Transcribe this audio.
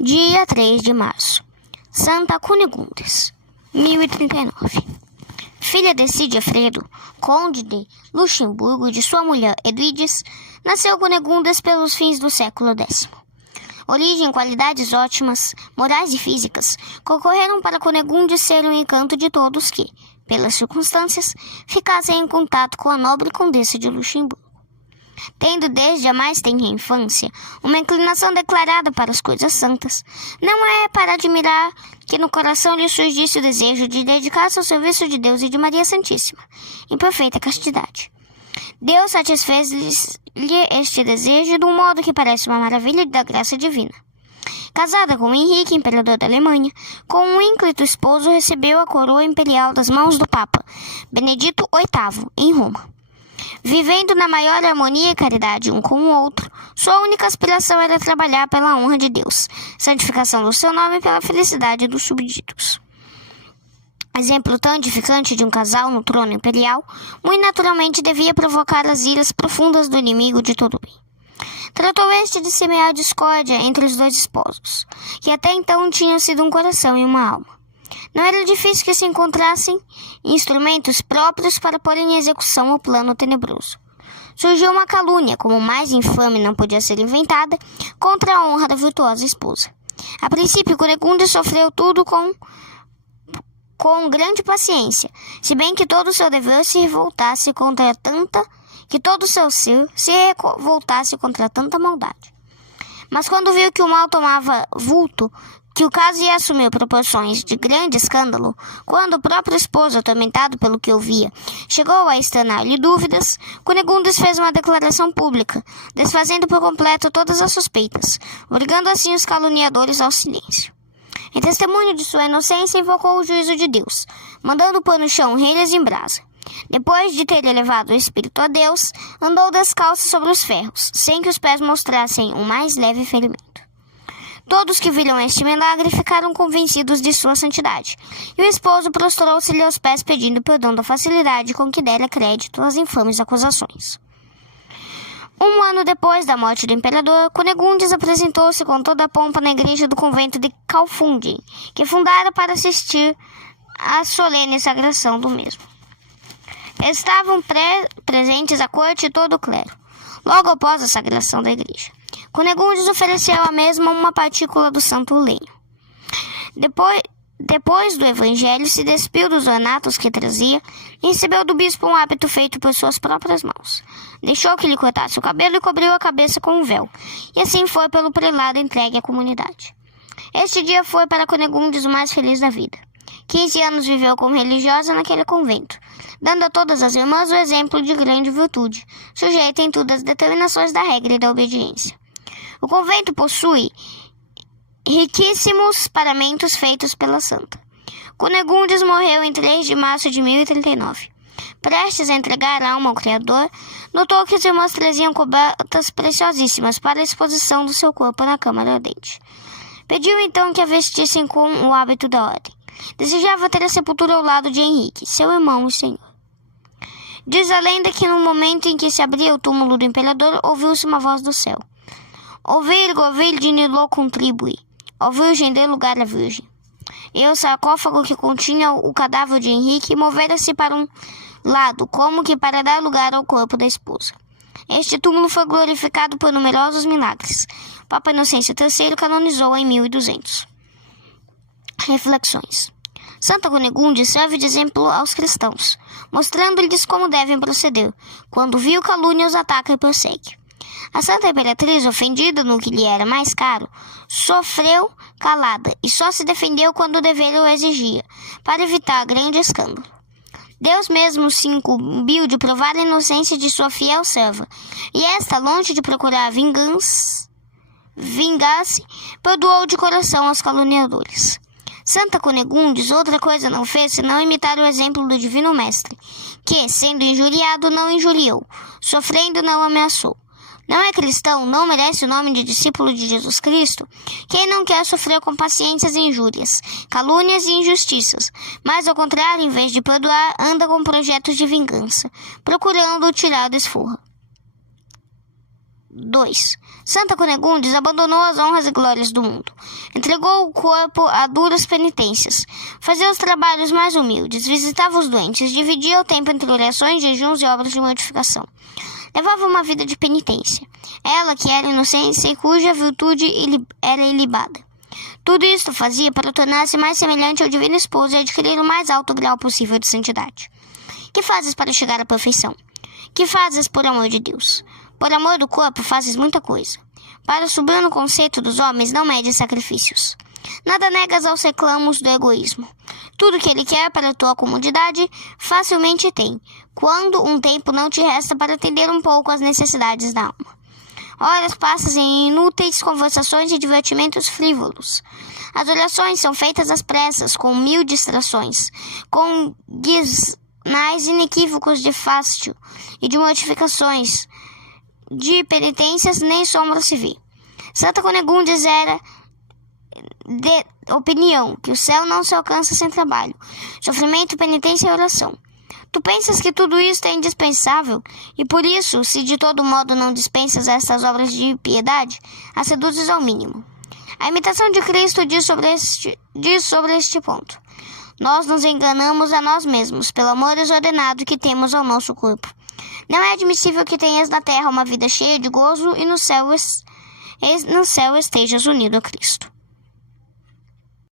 Dia 3 de março. Santa Cunigundes, 1039. Filha de Sigefredo, conde de Luxemburgo, e de sua mulher Edwiges, nasceu Cunigundes pelos fins do século X. Origem e qualidades ótimas, morais e físicas, concorreram para Cunigundes ser o encanto de todos que, pelas circunstâncias, ficassem em contato com a nobre condessa de Luxemburgo. Tendo desde a mais tenra infância uma inclinação declarada para as coisas santas, não é para admirar que no coração lhe surgisse o desejo de dedicar-se ao serviço de Deus e de Maria Santíssima, em perfeita castidade. Deus satisfez-lhe este desejo de um modo que parece uma maravilha da graça divina. Casada com Henrique, imperador da Alemanha, com um ínclito esposo recebeu a coroa imperial das mãos do Papa Benedito VIII, em Roma. Vivendo na maior harmonia e caridade um com o outro, sua única aspiração era trabalhar pela honra de Deus, santificação do seu nome e pela felicidade dos súbditos. Exemplo tão edificante de um casal no trono imperial, muito naturalmente devia provocar as iras profundas do inimigo de todo o bem. Tratou este de semear discórdia entre os dois esposos, que até então tinham sido um coração e uma alma. Não era difícil que se encontrassem instrumentos próprios para pôr em execução o plano tenebroso. Surgiu uma calúnia, como mais infame não podia ser inventada, contra a honra da virtuosa esposa. A princípio, Cunigundes sofreu tudo com grande paciência, se bem que todo o seu dever se revoltasse contra tanta maldade. Mas quando viu que o mal tomava vulto, que o caso ia assumir proporções de grande escândalo, quando o próprio esposo, atormentado pelo que ouvia, chegou a externar-lhe dúvidas, Cunigundes fez uma declaração pública, desfazendo por completo todas as suspeitas, obrigando assim os caluniadores ao silêncio. Em testemunho de sua inocência, invocou o juízo de Deus, mandando pôr no chão relhas em brasa. Depois de ter elevado o espírito a Deus, andou descalço sobre os ferros, sem que os pés mostrassem o mais leve ferimento. Todos que viram este milagre ficaram convencidos de sua santidade, e o esposo prostrou-se-lhe aos pés pedindo perdão da facilidade com que dera crédito às infames acusações. Um ano depois da morte do imperador, Cunigundes apresentou-se com toda a pompa na igreja do convento de Kaufungen, que fundara para assistir à solene sagração do mesmo. Estavam presentes a corte e todo o clero, logo após a sagração da igreja. Cunigundes ofereceu à mesma uma partícula do santo lenho. Depois do evangelho, se despiu dos ornatos que trazia e recebeu do bispo um hábito feito por suas próprias mãos. Deixou que lhe cortasse o cabelo e cobriu a cabeça com um véu, e assim foi pelo prelado entregue à comunidade. Este dia foi para Cunigundes o mais feliz da vida. 15 anos viveu como religiosa naquele convento, dando a todas as irmãs o exemplo de grande virtude, sujeita em tudo às determinações da regra e da obediência. O convento possui riquíssimos paramentos feitos pela santa. Cunigundes morreu em 3 de março de 1039. Prestes a entregar a alma ao Criador, notou que os irmãos traziam cobertas preciosíssimas para a exposição do seu corpo na câmara ardente. Pediu então que a vestissem com o hábito da ordem. Desejava ter a sepultura ao lado de Henrique, seu irmão e senhor. Diz a lenda que no momento em que se abria o túmulo do imperador, ouviu-se uma voz do céu. Ouvir de Nilo contribui, ao virgem dê lugar à virgem. E o sarcófago que continha o cadáver de Henrique movera-se para um lado, como que para dar lugar ao corpo da esposa. Este túmulo foi glorificado por numerosos milagres. Papa Inocêncio III canonizou em 1200. Reflexões. Santa Cunigundes serve de exemplo aos cristãos, mostrando-lhes como devem proceder, quando vil calúnia os ataca e persegue. A Santa Imperatriz, ofendida no que lhe era mais caro, sofreu calada e só se defendeu quando o dever o exigia, para evitar grande escândalo. Deus mesmo se incumbiu de provar a inocência de sua fiel serva, e esta, longe de procurar vingar-se, perdoou de coração aos caluniadores. Santa Cunigundes outra coisa não fez senão imitar o exemplo do Divino Mestre, que, sendo injuriado, não injuriou, sofrendo, não ameaçou. Não é cristão, não merece o nome de discípulo de Jesus Cristo quem não quer sofrer com paciência e injúrias, calúnias e injustiças, mas ao contrário, em vez de perdoar, anda com projetos de vingança, procurando tirar a desforra. 2. Santa Cunegundes abandonou as honras e glórias do mundo. Entregou o corpo a duras penitências. Fazia os trabalhos mais humildes, visitava os doentes, dividia o tempo entre orações, jejuns e obras de mortificação. Levava uma vida de penitência. Ela que era inocência e cuja virtude era ilibada. Tudo isto fazia para tornar-se mais semelhante ao divino esposo e adquirir o mais alto grau possível de santidade. Que fazes para chegar à perfeição? Que fazes por amor de Deus? Por amor do corpo fazes muita coisa. Para subir no conceito dos homens não medes sacrifícios. Nada negas aos reclamos do egoísmo. Tudo que ele quer para a tua comodidade, facilmente tem, quando um tempo não te resta para atender um pouco às necessidades da alma. Horas passas em inúteis conversações e divertimentos frívolos. As orações são feitas às pressas, com 1000 distrações, com guisnais inequívocos de fástio e de mortificações, de penitências nem sombra se vê. Santa Cunegundes era de opinião que o céu não se alcança sem trabalho, sofrimento, penitência e oração. Tu pensas que tudo isto é indispensável, e por isso, se de todo modo não dispensas estas obras de piedade, as reduzes ao mínimo. A imitação de Cristo diz sobre este ponto. Nós nos enganamos a nós mesmos, pelo amor desordenado que temos ao nosso corpo. Não é admissível que tenhas na terra uma vida cheia de gozo e no céu estejas unido a Cristo.